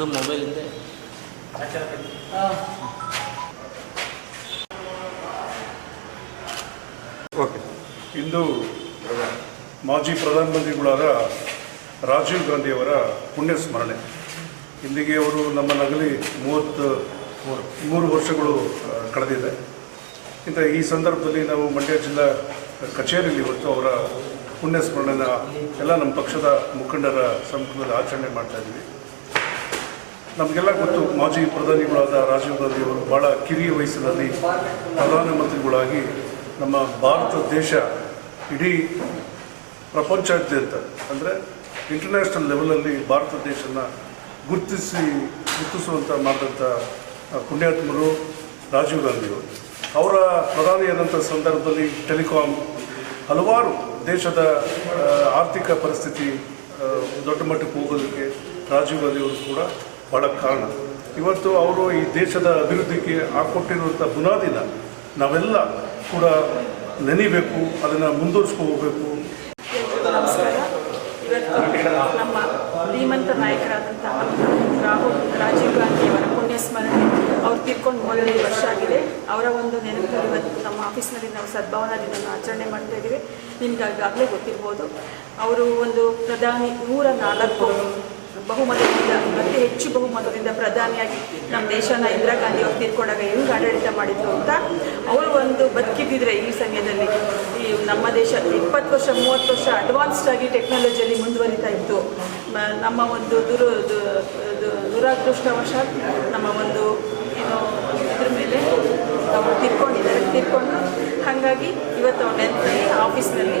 ಒಂಚೂರು ಮೊಬೈಲಿಂದ ಓಕೆ. ಇಂದು ಮಾಜಿ ಪ್ರಧಾನಮಂತ್ರಿಗಳಾದ ರಾಜೀವ್ ಗಾಂಧಿಯವರ ಪುಣ್ಯ ಸ್ಮರಣೆ ಇಂದಿಗೆ ಅವರು ನಮ್ಮ ನಗಲಿ ಮೂವತ್ತು ಮೂರು ವರ್ಷಗಳು ಕಳೆದಿದೆ. ಇಂಥ ಈ ಸಂದರ್ಭದಲ್ಲಿ ನಾವು ಮಂಡ್ಯ ಜಿಲ್ಲಾ ಕಚೇರಿಯಲ್ಲಿ ಇವತ್ತು ಅವರ ಪುಣ್ಯ ಸ್ಮರಣೆನ ಎಲ್ಲ ನಮ್ಮ ಪಕ್ಷದ ಮುಖಂಡರ ಸಮ್ಮುಖದಲ್ಲಿ ಆಚರಣೆ ಮಾಡ್ತಾ ಇದ್ದೀವಿ. ನಮಗೆಲ್ಲ ಗೊತ್ತು, ಮಾಜಿ ಪ್ರಧಾನಿಗಳಾದ ರಾಜೀವ್ ಗಾಂಧಿ ಅವರು ಬಹಳ ಕಿರಿಯ ವಯಸ್ಸಿನಲ್ಲಿ ಪ್ರಧಾನಮಂತ್ರಿಗಳಾಗಿ ನಮ್ಮ ಭಾರತ ದೇಶ ಇಡೀ ಪ್ರಪಂಚಾದ್ಯಂತ, ಅಂದರೆ ಇಂಟರ್ನ್ಯಾಷನಲ್ ಲೆವೆಲಲ್ಲಿ ಭಾರತ ದೇಶನ ಗುರುತಿಸಿ ಗುರುತಿಸುವಂಥ ಮಾಡಿದಂಥ ಪುಣ್ಯಾತ್ಮರು ರಾಜೀವ್ ಗಾಂಧಿಯವರು ಅವರ. ಪ್ರಧಾನಿಯಾದಂಥ ಸಂದರ್ಭದಲ್ಲಿ ಟೆಲಿಕಾಮ್ ಹಲವಾರು ದೇಶದ ಆರ್ಥಿಕ ಪರಿಸ್ಥಿತಿ ದೊಡ್ಡ ಮಟ್ಟಕ್ಕೆ ಹೋಗೋದಕ್ಕೆ ರಾಜೀವ್ ಗಾಂಧಿಯವರು ಕೂಡ ಭಾಳ ಕಾರಣ. ಇವತ್ತು ಅವರು ಈ ದೇಶದ ಅಭಿವೃದ್ಧಿಗೆ ಹಾಕೊಟ್ಟಿರುವಂಥ ಬುನಾದಿನ ನಾವೆಲ್ಲ ಕೂಡ ನೆನಿಬೇಕು, ಅದನ್ನು ಮುಂದುವರಿಸ್ಕೋಬೇಕು ನಮಸ್ಕಾರ. ಇವತ್ತು ನಮ್ಮ ಧೀಮಂತ ನಾಯಕರಾದಂತಹ ರಾಹುಲ್, ರಾಜೀವ್ ಗಾಂಧಿಯವರ ಪುಣ್ಯ ಸ್ಮರಣೆ ಅವ್ರು ತೀರ್ಕೊಂಡು ಮೂವತ್ತೈದು ವರ್ಷ ಆಗಿದೆ. ಅವರ ಒಂದು ನೆನಪು ಇವತ್ತು ನಮ್ಮ ಆಫೀಸ್ನಲ್ಲಿ ನಾವು ಸದ್ಭಾವನಾ ಆಚರಣೆ ಮಾಡ್ತಾ ಇದ್ದೀವಿ. ನಿಮ್ಗೆ ಈಗಾಗಲೇ ಗೊತ್ತಿರ್ಬೋದು, ಅವರು ಒಂದು ಪ್ರಧಾನಿ ನೂರ ನಾಲ್ಕು ಬಹುಮತದಿಂದ, ಅತಿ ಹೆಚ್ಚು ಬಹುಮತದಿಂದ ಪ್ರಧಾನಿಯಾಗಿ ನಮ್ಮ ದೇಶನ ಇಂದಿರಾ ಗಾಂಧಿ ಅವರು ತೀರ್ಕೊಂಡಾಗ ಹೆಂಗೆ ಆಡಳಿತ ಮಾಡಿದ್ರು ಅಂತ ಅವರು ಒಂದು ಬದುಕಿದ್ದಿದ್ರೆ ಈ ಸಮಯದಲ್ಲಿ. ಈ ನಮ್ಮ ದೇಶ ಇಪ್ಪತ್ತು ವರ್ಷ, ಮೂವತ್ತು ವರ್ಷ ಅಡ್ವಾನ್ಸ್ಡ್ ಆಗಿ ಟೆಕ್ನಾಲಜಿಯಲ್ಲಿ ಮುಂದುವರಿತಾ ಇತ್ತು. ನಮ್ಮ ಒಂದು ದುರು ದುರಾದೃಷ್ಟವಶಾತ್ ನಮ್ಮ ಒಂದು ಏನು ಇದ್ರ ಮೇಲೆ ಅವರು ತೀರ್ಕೊಂಡಿದ್ದಾರೆ, ತೀರ್ಕೊಂಡು ಹಾಗಾಗಿ ಇವತ್ತು ಅವ್ರ ಆಫೀಸ್ನಲ್ಲಿ